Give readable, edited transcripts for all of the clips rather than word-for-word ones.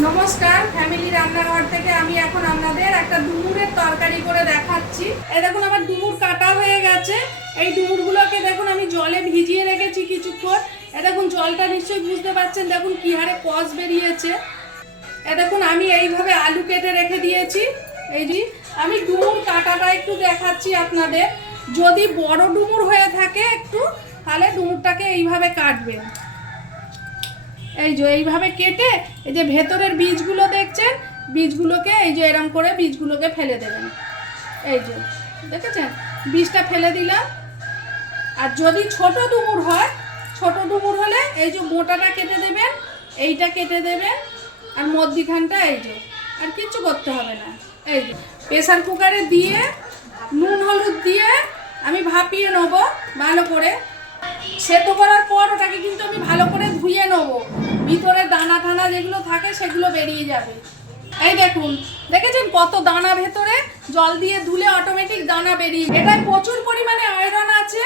নমস্কার, ফ্যামিলি রান্নাঘর থেকে আমি এখন আপনাদের একটা ডুমুরের তরকারি করে দেখাচ্ছি। এই দেখুন আমার ডুমুর কাটা হয়ে গেছে। এই ডুমুরগুলোকে দেখুন আমি জলে ভিজিয়ে রেখেছি কিছুক্ষণ। এই দেখুন জলটা নিশ্চয়ই বুঝতে পারছেন, দেখুন কি হারে কষ বেরিয়েছে। এই দেখুন আমি এইভাবে আলু কেটে রেখে দিয়েছি। এই যে আমি ডুমুর কাটাটা একটু দেখাচ্ছি আপনাদের। যদি বড় ডুমুর হয়ে থাকে একটু, তাহলে ডুমুরটাকে এইভাবে কাটবেন। এই যে এইভাবে কেটে এই যে ভেতরের বীজগুলো দেখছেন, বীজগুলোকে এই যে এরম করে বীজগুলোকে ফেলে দেবেন। এই যে দেখেছেন, বীজটা ফেলে দিলাম। আর যদি ছোট ডুমুর হয়, ছোট ডুমুর হলে এই যে মোটাটা কেটে দেবেন, এইটা কেটে দেবেন, আর মধ্যিখানটা এই যে, আর কিচ্ছু করতে হবে না। এই যে প্রেসার কুকারে দিয়ে নুন হলুদ দিয়ে আমি ভাপিয়ে নেবো ভালো করে। সেদ্ধ করার পর ওটাকে কিন্তু আমি ভালো করে ধুয়ে নেবো, ভিতরে দানা টানা যেগুলো থাকে সেগুলো বেরিয়ে যাবে। এই দেখুন, দেখেছেন কত দানা ভেতরে, জল দিয়ে ধুলে অটোমেটিক দানা বেরিয়ে। এটায় প্রচুর পরিমাণে আয়রন আছে।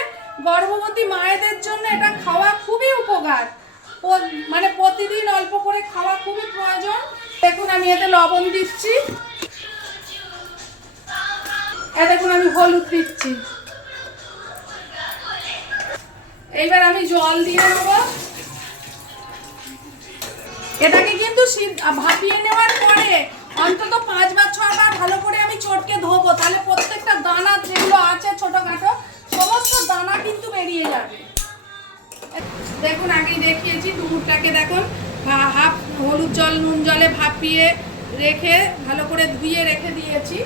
গর্ভবতী মায়েদের জন্য এটা খাওয়া খুবই উপকার, মানে প্রতিদিন অল্প করে খাওয়া খুবই প্রয়োজন। দেখুন আমি এতে লবণ দিচ্ছি, দেখুন আমি হলুদ দিচ্ছি। এইবার আমি জল দিয়ে নেব। এটাকে কিন্তু ভাপিয়ে নেওয়ার পরে অন্তত 5 বা 6 বার ভালো করে আমি চটকে ধোবো, তাহলে প্রত্যেকটা দানা যেগুলো আছে ছোটখাটো সমস্ত দানা কিন্তু বেরিয়ে যাবে। দেখুন আগেই দেখিয়েছি ডুমুরটাকে, দেখুন হাফ হলুদ জল নুন জলে ভাপিয়ে রেখে ভালো করে ধুয়ে রেখে দিয়েছি।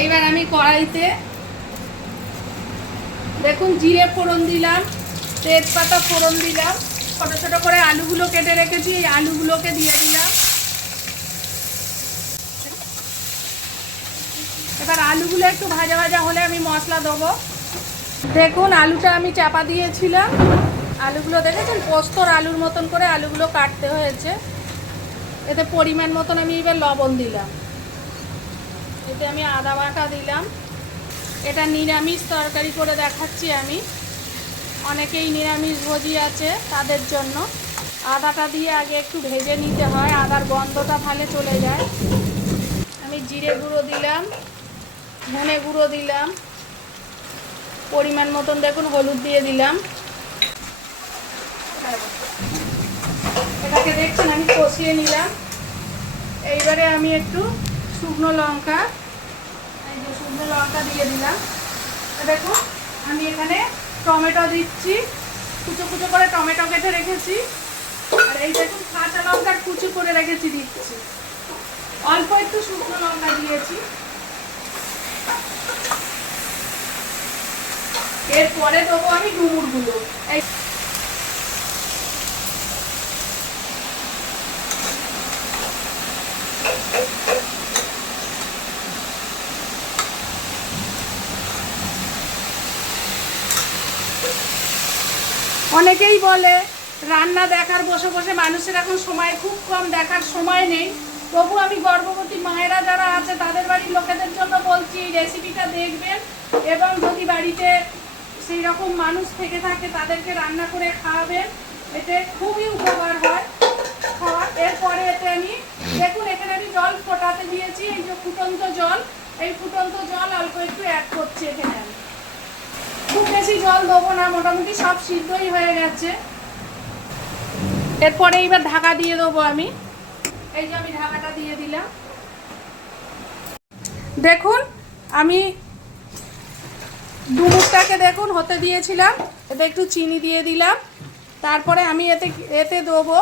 এইবার আমি কড়াইতে দেখুন জিরে ফোড়ন দিলাম, তেজপাতা ফোড়ন দিলাম, ছোটো ছোটো করে আলুগুলো কেটে রেখেছি, এই আলুগুলোকে দিয়ে দিলাম। এবার আলুগুলো একটু ভাজা ভাজা হলে আমি মশলা দেবো। দেখুন আলুটা আমি চাপা দিয়েছিলাম, আলুগুলো দেখেছেন পোস্তর আলুর মতন করে আলুগুলো কাটতে হয়েছে। এতে পরিমাণ মতন আমি এবার লবণ দিলাম, এতে আমি আদা বাটা দিলাম। এটা নিরামিষ তরকারি করে দেখাচ্ছি আমি, অনেকেই নিরামিষ ভোজি আছে তাদের জন্য। আদাটা দিয়ে আগে একটু ভেজে নিতে হয়, আদার গন্ধটা ভালো চলে যায়। আমি জিরে গুঁড়ো দিলাম, ধনে গুঁড়ো দিলাম, পরিমাণ মতন দেখুন হলুদ দিয়ে দিলাম। এটাকে দেখছেন আমি কষিয়ে নিলাম। এইবারে আমি একটু শুকনো লঙ্কা, এই যে শুকনো লঙ্কা দিয়ে দিলাম। দেখুন আমি এখানে টমেটো দিচ্ছি, কুচো কুচো করে টমেটো কেটে রেখেছি। আর এই দেখুন কাঁচা লঙ্কা কুচো করে রেখেছি দিচ্ছি, অল্প একটু শুকনো লঙ্কা দিয়েছি। এরপরে দেবো আমি ডুমুরগুলো। এই অনেকেই বলে রান্না দেখার বসে বসে মানুষের এখন সময় খুব কম, দেখার সময় নেই। তবু আমি গর্ভবতী মায়েরা যারা আছে তাদের বাড়ির লোকেদের জন্য বলছি এই রেসিপিটা দেখবেন, এবং যদি বাড়িতে সেই রকম মানুষ থেকে থাকে তাদেরকে রান্না করে খাওয়াবেন, এতে খুবই উপকার হয় খাওয়া। এরপরে এতে আমি দেখুন এখানে আমি জল ফোটাতে দিয়েছি, এই যে ফুটন্ত জল, এই ফুটন্ত জল অল্প একটু অ্যাড করছি এখানে। আমি খুব বেশি জল দেবো না, মোটামুটি সব সিদ্ধই হয়ে গেছে। এরপরে এইবার ঢাকা দিয়ে দেবো আমি। এই যে আমি ঢাকাটা দিয়ে দিলাম। দেখুন আমি ডুমুরটাকে দেখুন হতে দিয়েছিলাম, এতে একটু চিনি দিয়ে দিলাম। তারপরে আমি এতে দেবো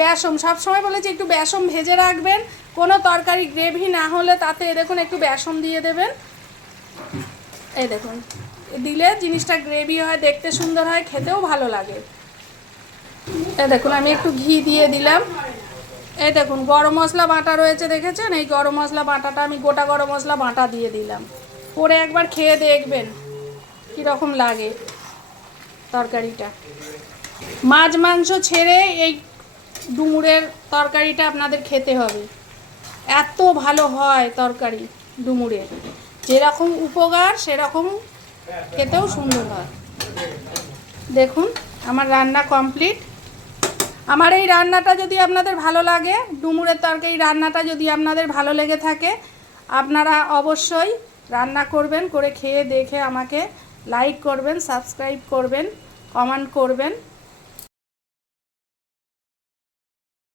বেসম। সবসময় বলেছি একটু বেসম ভেজে রাখবেন, কোনো তরকারি গ্রেভি না হলে তাতে দেখুন একটু বেসম দিয়ে দেবেন। এই দেখুন দিলে জিনিসটা গ্রেভি হয়, দেখতে সুন্দর হয়, খেতেও ভালো লাগে। এই দেখুন আমি একটু ঘি দিয়ে দিলাম। এই দেখুন গরম মশলা বাটা রয়েছে দেখেছেন, এই গরম মশলা বাটাটা আমি গোটা গরম মশলা বাটা দিয়ে দিলাম। পরে একবার খেয়ে দেখবেন কীরকম লাগে তরকারিটা। মাছ মাংস ছেড়ে এই ডুমুরের তরকারিটা আপনাদের খেতে হবে, এত ভালো হয় তরকারি ডুমুরের। যেরকম উপকার সেরকম খেতেও সুন্দর হয়। দেখুন আমার রান্না কমপ্লিট। আমার এই রান্নাটা যদি আপনাদের ভালো লাগে, ডুমুরের তরকারি রান্নাটা যদি আপনাদের ভালো লেগে থাকে, আপনারা অবশ্যই রান্না করবেন, করে খেয়ে দেখে আমাকে লাইক করবেন, সাবস্ক্রাইব করবেন, কমেন্ট করবেন।